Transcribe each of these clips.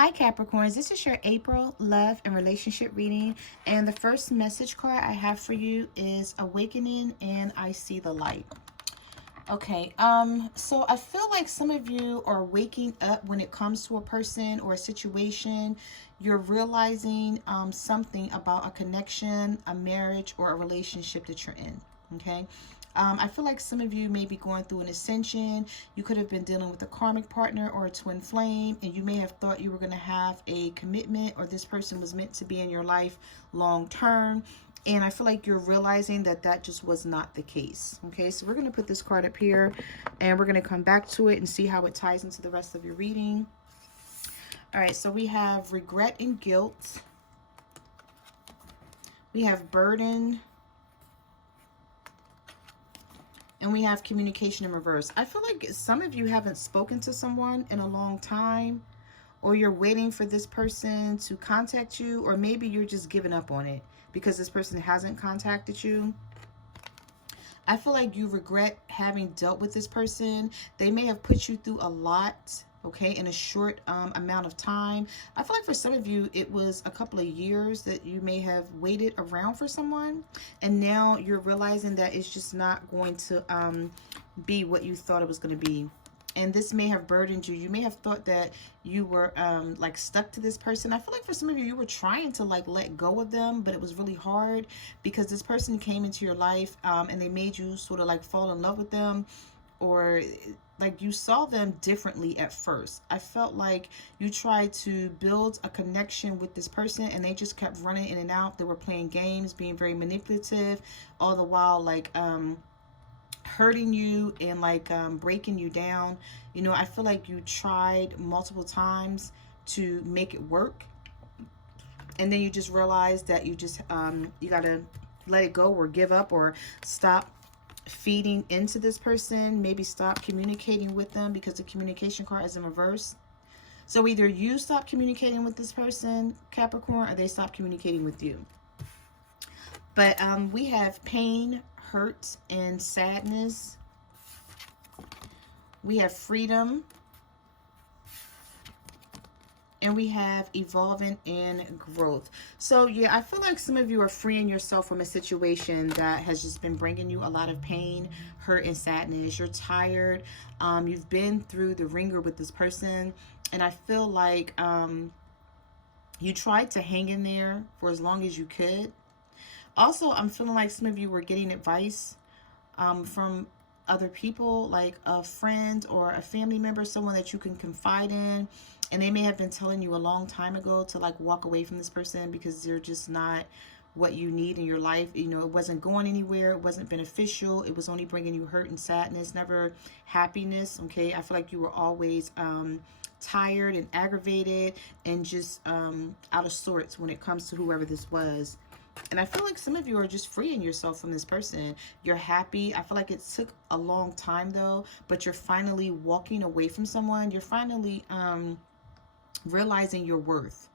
Hi Capricorns, this is your April love and relationship reading, and the first message card I have for you is Awakening and I See the Light. Okay, so I feel like some of you are waking up when it comes to a person or a situation. You're realizing something about a connection, a marriage, or a relationship that you're in. Okay. I feel like some of you may be going through an ascension. You could have been dealing with a karmic partner or a twin flame, and you may have thought you were going to have a commitment or this person was meant to be in your life long term. And I feel like you're realizing that that just was not the case. Okay, so we're going to put this card up here and we're going to come back to it and see how it ties into the rest of your reading. All right, so we have regret and guilt. We have burden. And we have communication in reverse. I feel like some of you haven't spoken to someone in a long time, or you're waiting for this person to contact you, or maybe you're just giving up on it because this person hasn't contacted you. I feel like you regret having dealt with this person. They may have put you through a lot, okay, in a short amount of time. I feel like for some of you, it was a couple of years that you may have waited around for someone, and now you're realizing that it's just not going to be what you thought it was going to be. And this may have burdened you. You may have thought that you were like stuck to this person. I feel like for some of you, you were trying to like let go of them, but it was really hard because this person came into your life and they made you sort of like fall in love with them, or like you saw them differently at first. I felt like you tried to build a connection with this person and they just kept running in and out. They were playing games, being very manipulative, all the while like hurting you and like breaking you down. You know, I feel like you tried multiple times to make it work, and then you just realized that you just you gotta let it go or give up or stop feeding into this person. Maybe stop communicating with them because the communication card is in reverse. So either you stop communicating with this person, Capricorn, or they stop communicating with you. But we have pain, hurt, and sadness. We have freedom. And we have evolving and growth. So yeah, I feel like some of you are freeing yourself from a situation that has just been bringing you a lot of pain, hurt, and sadness. You're tired. You've been through the ringer with this person. And I feel like you tried to hang in there for as long as you could. Also, I'm feeling like some of you were getting advice from other people, like a friend or a family member, someone that you can confide in. And they may have been telling you a long time ago to like walk away from this person because they're just not what you need in your life. You know, it wasn't going anywhere. It wasn't beneficial. It was only bringing you hurt and sadness, never happiness. Okay, I feel like you were always tired and aggravated and just out of sorts when it comes to whoever this was. And I feel like some of you are just freeing yourself from this person. You're happy. I feel like it took a long time though, but you're finally walking away from someone. You're finally realizing your worth,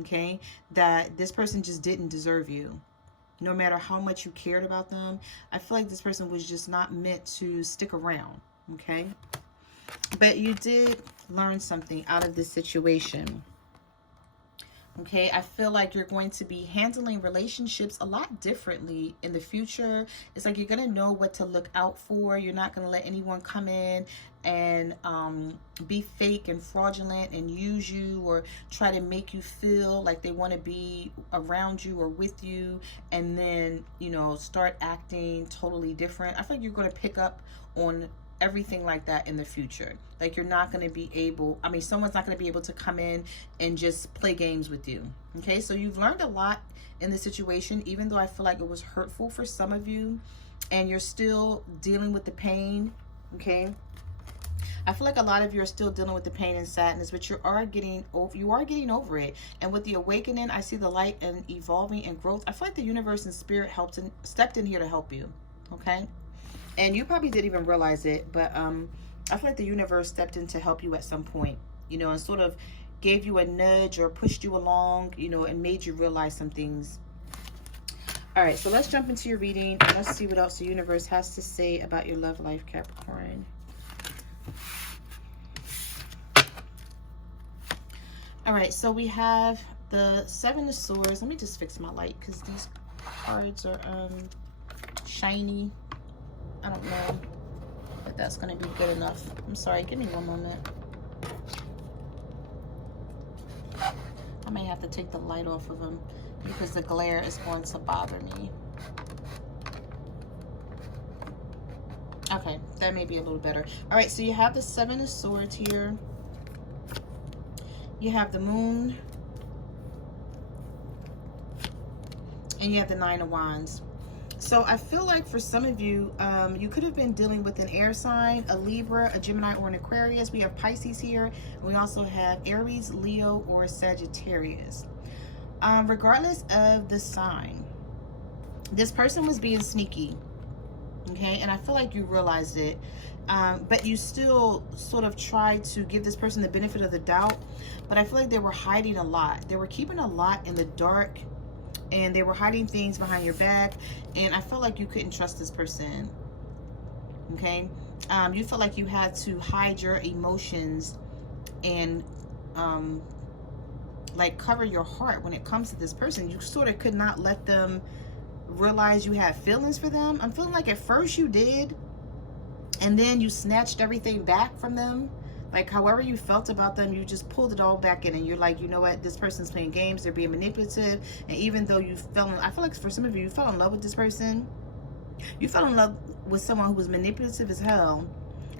okay? That this person just didn't deserve you. No matter how much you cared about them, I feel like this person was just not meant to stick around, okay? But you did learn something out of this situation. Okay, I feel like you're going to be handling relationships a lot differently in the future. It's like you're going to know what to look out for. You're not going to let anyone come in and be fake and fraudulent and use you or try to make you feel like they want to be around you or with you, and then, you know, start acting totally different. I feel like you're going to pick up on everything like that in the future. Like you're not going to be able, I mean, someone's not going to be able to come in and just play games with you. Okay, so you've learned a lot in this situation, even though I feel like it was hurtful for some of you and you're still dealing with the pain. Okay, I feel like a lot of you are still dealing with the pain and sadness, but you are getting over it. And with the awakening, I see the light and evolving and growth. I feel like the universe and spirit stepped in here to help you. Okay, and you probably didn't even realize it, but I feel like the universe stepped in to help you at some point, you know, and sort of gave you a nudge or pushed you along, you know, and made you realize some things. All right, so let's jump into your reading and let's see what else the universe has to say about your love life, Capricorn. All right, so we have the Seven of Swords. Let me just fix my light because these cards are shiny. I don't know if that's going to be good enough. I'm sorry, give me one moment. I may have to take the light off of them because the glare is going to bother me. Okay, that may be a little better. All right, so you have the Seven of Swords here. You have the Moon. And you have the Nine of Wands. So I feel like for some of you, you could have been dealing with an air sign, a Libra, a Gemini, or an Aquarius. We have Pisces here. And we also have Aries, Leo, or Sagittarius. Regardless of the sign, this person was being sneaky. Okay, and I feel like you realized it, but you still sort of tried to give this person the benefit of the doubt. But I feel like they were hiding a lot. They were keeping a lot in the dark, and they were hiding things behind your back. And I felt like you couldn't trust this person. Okay, you felt like you had to hide your emotions and like cover your heart when it comes to this person. You sort of could not let them realize you had feelings for them. I'm feeling like at first you did, and then you snatched everything back from them. Like however you felt about them, you just pulled it all back in, and you're like, you know what, this person's playing games, they're being manipulative. And even though you fell in, I feel like for some of you, you fell in love with this person. You fell in love with someone who was manipulative as hell,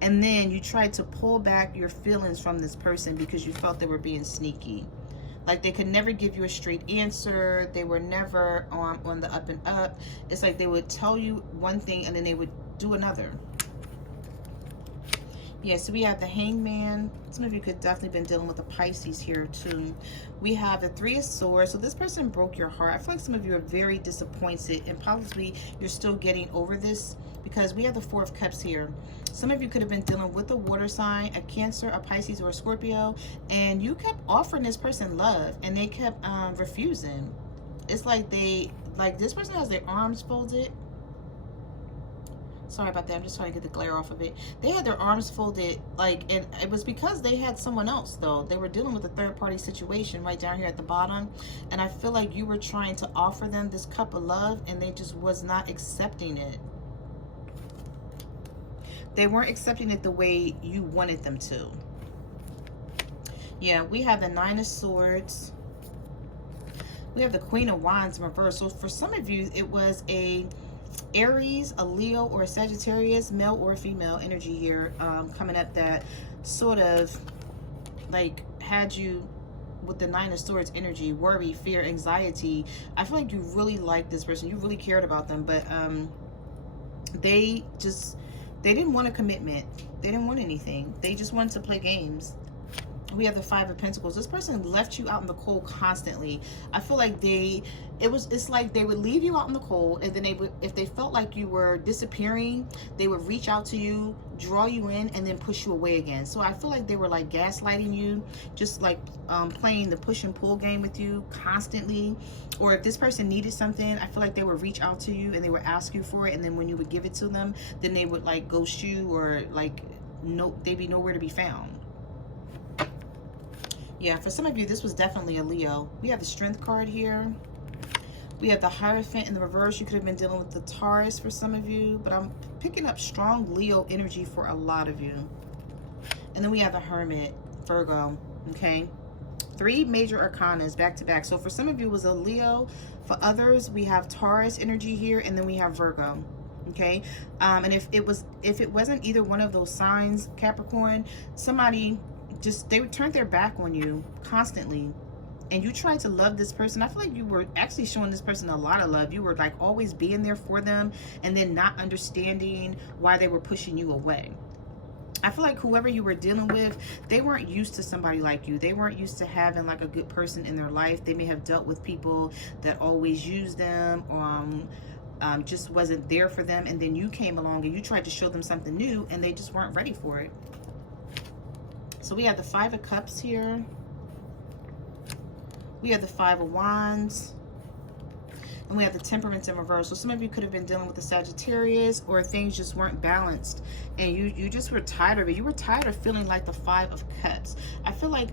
and then you tried to pull back your feelings from this person because you felt they were being sneaky. Like they could never give you a straight answer. They were never on the up and up. It's like they would tell you one thing and then they would do another. Yeah, so we have the Hangman. Some of you could definitely been dealing with the Pisces here too. We have the Three of Swords. So this person broke your heart. I feel like some of you are very disappointed, and possibly you're still getting over this because we have the Four of Cups here. Some of you could have been dealing with a water sign, a Cancer, a Pisces, or a Scorpio, and you kept offering this person love and they kept refusing. It's like this person has their arms folded. Sorry about that. I'm just trying to get the glare off of it. They had their arms folded, and it was because they had someone else, though. They were dealing with a third-party situation right down here at the bottom. And I feel like you were trying to offer them this cup of love, and they just was not accepting it. They weren't accepting it the way you wanted them to. Yeah, we have the Nine of Swords. We have the Queen of Wands in reverse. So for some of you, it was a Aries, a Leo, or a Sagittarius, male or female energy here coming up that sort of like had you with the Nine of Swords energy, worry, fear, anxiety. I feel like you really liked this person. You really cared about them, but they didn't want a commitment. They didn't want anything. They just wanted to play games. We have the Five of Pentacles. This person left you out in the cold constantly. I feel like it's like they would leave you out in the cold, and then they would, if they felt like you were disappearing, they would reach out to you, draw you in, and then push you away again. So I feel like they were like gaslighting you, just like playing the push and pull game with you constantly. Or if this person needed something, I feel like they would reach out to you and they would ask you for it, and then when you would give it to them, then they would like ghost you, or like they'd be nowhere to be found. Yeah, for some of you, this was definitely a Leo. We have the Strength card here. We have the Hierophant in the reverse. You could have been dealing with the Taurus for some of you, but I'm picking up strong Leo energy for a lot of you. And then we have the Hermit, Virgo, okay? 3 major arcanas back to back. So for some of you, it was a Leo. For others, we have Taurus energy here, and then we have Virgo, okay? And if it wasn't either one of those signs, Capricorn, somebody they would turn their back on you constantly, and you tried to love this person. I feel like you were actually showing this person a lot of love. You were like always being there for them, and then not understanding why they were pushing you away. I feel like whoever you were dealing with, they weren't used to somebody like you. They weren't used to having like a good person in their life. They may have dealt with people that always used them, or just wasn't there for them, and then you came along and you tried to show them something new, and they just weren't ready for it. So we have the Five of Cups here. We have the Five of Wands. And we have the Temperance in reverse. So some of you could have been dealing with the Sagittarius, or things just weren't balanced. And you just were tired of it. You were tired of feeling like the Five of Cups. I feel like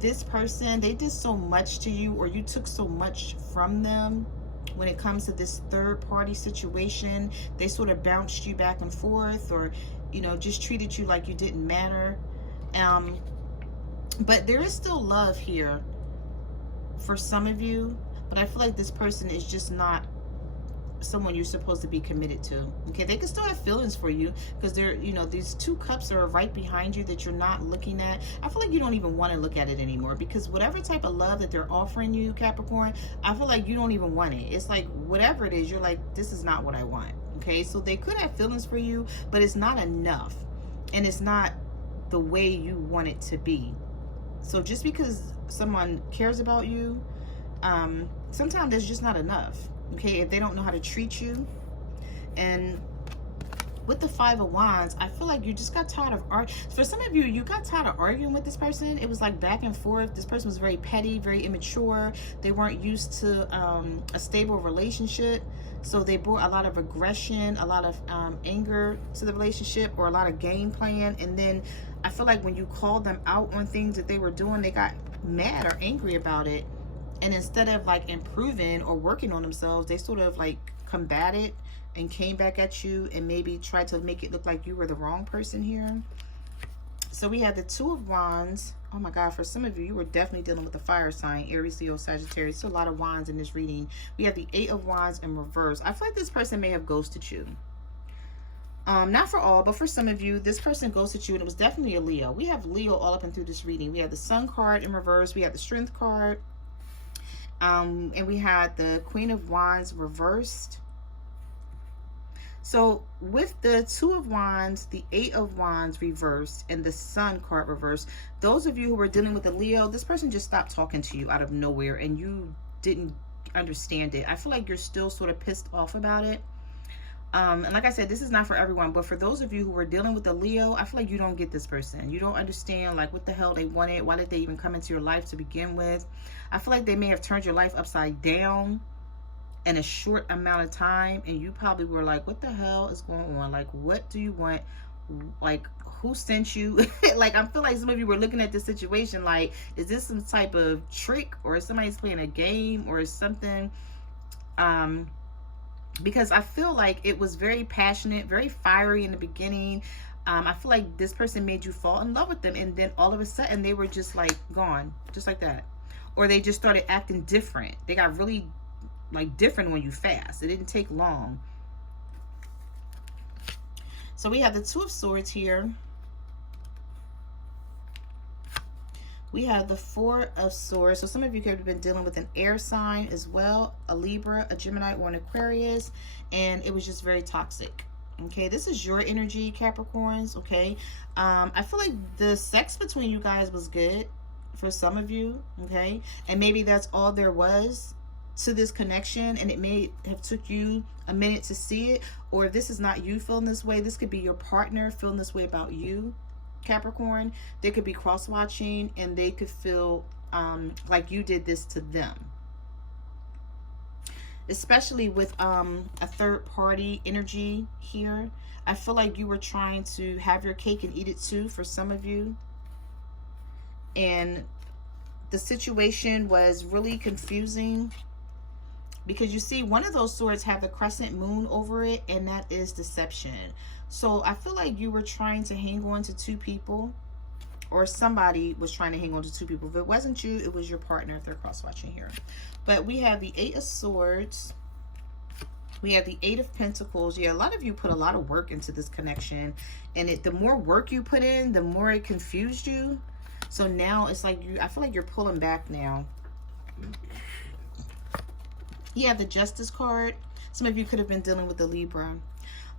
this person, they did so much to you, or you took so much from them. When it comes to this third party situation, they sort of bounced you back and forth, or just treated you like you didn't matter. But there is still love here for some of you, but I feel like this person is just not someone you're supposed to be committed to. Okay, they can still have feelings for you, because they're, these two cups are right behind you that you're not looking at. I feel like you don't even want to look at it anymore, because whatever type of love that they're offering you, Capricorn, I feel like you don't even want it. It's like whatever it is, you're like, this is not what I want. Okay, so they could have feelings for you, but it's not enough, and it's not the way you want it to be. So just because someone cares about you, sometimes that's just not enough. Okay, if they don't know how to treat you. And with the Five of Wands, I feel like you just got tired of arguing. For some of you, you got tired of arguing with this person. It was like back and forth. This person was very petty, very immature. They weren't used to a stable relationship. So they brought a lot of aggression, a lot of anger to the relationship, or a lot of game plan. And then I feel like when you called them out on things that they were doing, they got mad or angry about it. And instead of like improving or working on themselves, they sort of like combated and came back at you and maybe tried to make it look like you were the wrong person here. So we had the Two of Wands. Oh my God, for some of you, you were definitely dealing with the fire sign, Aries, Leo, Sagittarius. So a lot of wands in this reading. We have the Eight of Wands in reverse. I feel like this person may have ghosted you. Not for all, but for some of you, this person ghosted you, and it was definitely a Leo. We have Leo all up and through this reading. We have the Sun card in reverse. We have the Strength card. And we had the Queen of Wands reversed. So with the Two of Wands, the Eight of Wands reversed, and the Sun card reversed, those of you who were dealing with the Leo, this person just stopped talking to you out of nowhere, and you didn't understand it. I feel like you're still sort of pissed off about it. And like I said, this is not for everyone, but for those of you who were dealing with the Leo, I feel like you don't get this person. You don't understand like what the hell they wanted. Why did they even come into your life to begin with? I feel like they may have turned your life upside down in a short amount of time, and you probably were like, what the hell is going on? Like, what do you want? Like, who sent you? Like, I feel like some of you were looking at this situation like, is this some type of trick, or is somebody's playing a game, or is something because I feel like it was very passionate, very fiery in the beginning. I feel like this person made you fall in love with them, and then all of a sudden they were just like gone, just like that. Or they just started acting different. They got really like different when you fast. It didn't take long. So we have the Two of Swords here. We have the Four of Swords. So some of you could have been dealing with an air sign as well, a Libra, a Gemini, or an Aquarius, and it was just very toxic. Okay, this is your energy, Capricorns. Okay, I feel like the sex between you guys was good for some of you. Okay, and maybe that's all there was to this connection, and it may have took you a minute to see it. Or if this is not you feeling this way, this could be your partner feeling this way about you, Capricorn. They could be cross-watching, and they could feel like you did this to them, especially with a third party energy here. I feel like you were trying to have your cake and eat it too for some of you, and the situation was really confusing, because you see one of those swords have the crescent moon over it, and that is deception. So I feel like you were trying to hang on to two people, or somebody was trying to hang on to two people. If it wasn't you, it was your partner, if they're cross-watching here. But we have the Eight of Swords. We have the Eight of Pentacles. Yeah, a lot of you put a lot of work into this connection, and the more work you put in, the more it confused you. So now it's like I feel like you're pulling back now. You have the Justice card. Some of you could have been dealing with the Libra.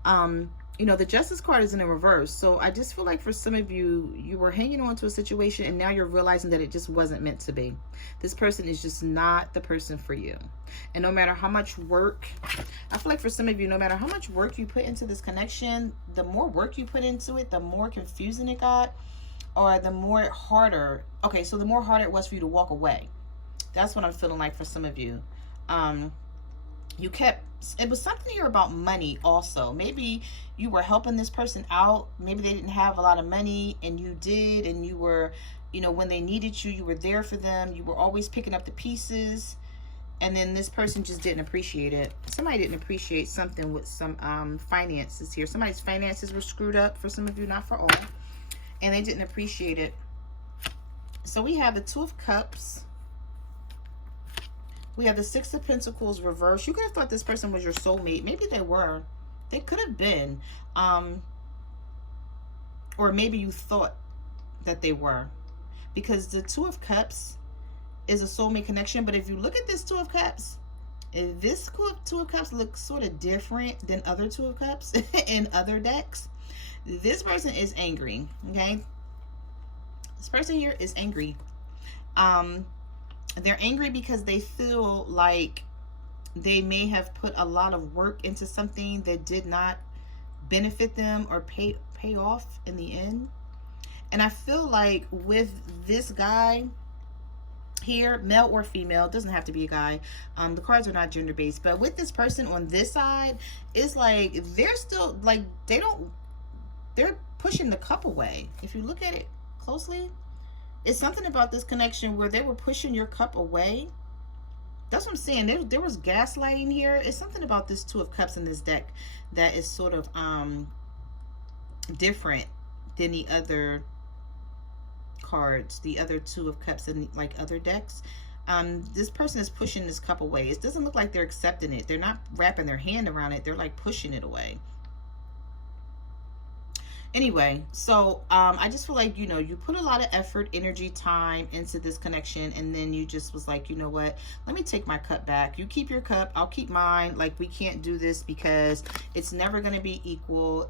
You know, the Justice card is in the reverse. So I just feel like for some of you, you were hanging on to a situation, and now you're realizing that it just wasn't meant to be. This person is just not the person for you. And no matter how much work, I feel like for some of you, no matter how much work you put into this connection, the more work you put into it, the more confusing it got, or the more harder. Okay, so the more harder it was for you to walk away. That's what I'm feeling like for some of you. It was something here about money also. Maybe you were helping this person out. Maybe they didn't have a lot of money and you did, and you were, You know, when they needed you, you were there for them. You were always picking up the pieces. And then this person just didn't appreciate it. Somebody didn't appreciate something with some finances here. Somebody's finances were screwed up for some of you, not for all. And they didn't appreciate it. So we have the Two of Cups. We have the Six of Pentacles reversed. You could have thought this person was your soulmate. Maybe they were. They could have been. Or maybe you thought that they were. Because the Two of Cups is a soulmate connection. But if you look at this Two of Cups, this Two of Cups looks sort of different than other Two of Cups in other decks. This person is angry, okay? This person here is angry. They're angry because they feel like they may have put a lot of work into something that did not benefit them or pay off in the end. And I feel like with this guy here, male or female, doesn't have to be a guy. The cards are not gender based, but with this person on this side, it's like they're still like they're pushing the cup away. If you look at it closely, it's something about this connection where they were pushing your cup away. That's what I'm saying. There was gaslighting here. It's something about this Two of Cups in this deck that is sort of different than the other cards, the other Two of Cups in like other decks. This person is pushing this cup away. It doesn't look like they're accepting it. They're not wrapping their hand around it. They're like pushing it away. Anyway, so I just feel like, you know, you put a lot of effort, energy, time into this connection, and then you just was like, you know what, let me take my cup back. You keep your cup, I'll keep mine. Like, we can't do this because it's never going to be equal.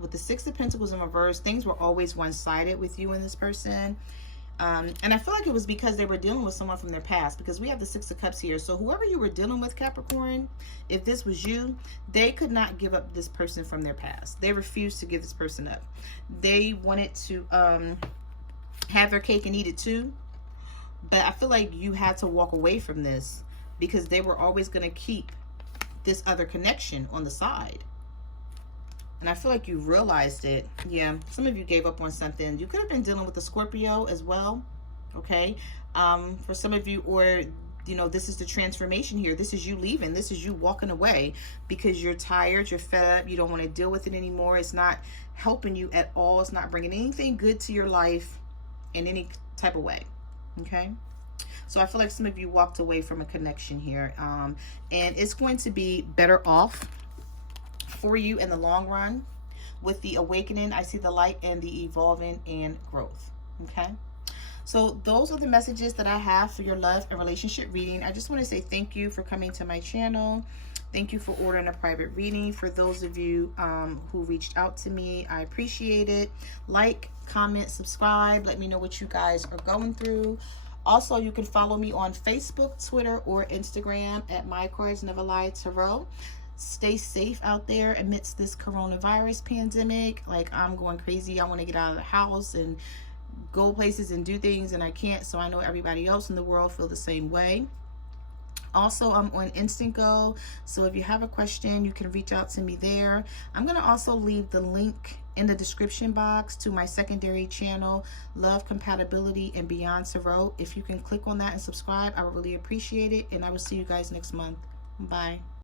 With the Six of Pentacles in reverse, things were always one-sided with you and this person. And I feel like it was because they were dealing with someone from their past, because we have the Six of Cups here. So whoever you were dealing with, Capricorn, if this was you, they could not give up this person from their past. They refused to give this person up. They wanted to have their cake and eat it too. But I feel like you had to walk away from this because they were always going to keep this other connection on the side. And I feel like you realized it. Yeah, some of you gave up on something. You could have been dealing with a Scorpio as well, okay? For some of you, or, you know, this is the transformation here. This is you leaving. This is you walking away because you're tired, you're fed up, you don't want to deal with it anymore. It's not helping you at all. It's not bringing anything good to your life in any type of way, okay? So I feel like some of you walked away from a connection here. And it's going to be better off for you in the long run. With the awakening, I see the light and the evolving and growth. Okay, so those are the messages that I have for your love and relationship reading. I just want to say thank you for coming to my channel. Thank you for ordering a private reading. For those of you who reached out to me, I appreciate it. Like, comment, subscribe. Let me know what you guys are going through. Also, you can follow me on Facebook, Twitter, or Instagram at My Cards Never Lie Tarot. Stay safe out there amidst this coronavirus pandemic. Like, I'm going crazy. I want to get out of the house and go places and do things, and I can't. So I know everybody else in the world feel the same way. Also, I'm on Instant Go. So if you have a question, you can reach out to me there. I'm going to also leave the link in the description box to my secondary channel, Love, Compatibility, and Beyond Tarot. If you can click on that and subscribe, I would really appreciate it. And I will see you guys next month. Bye.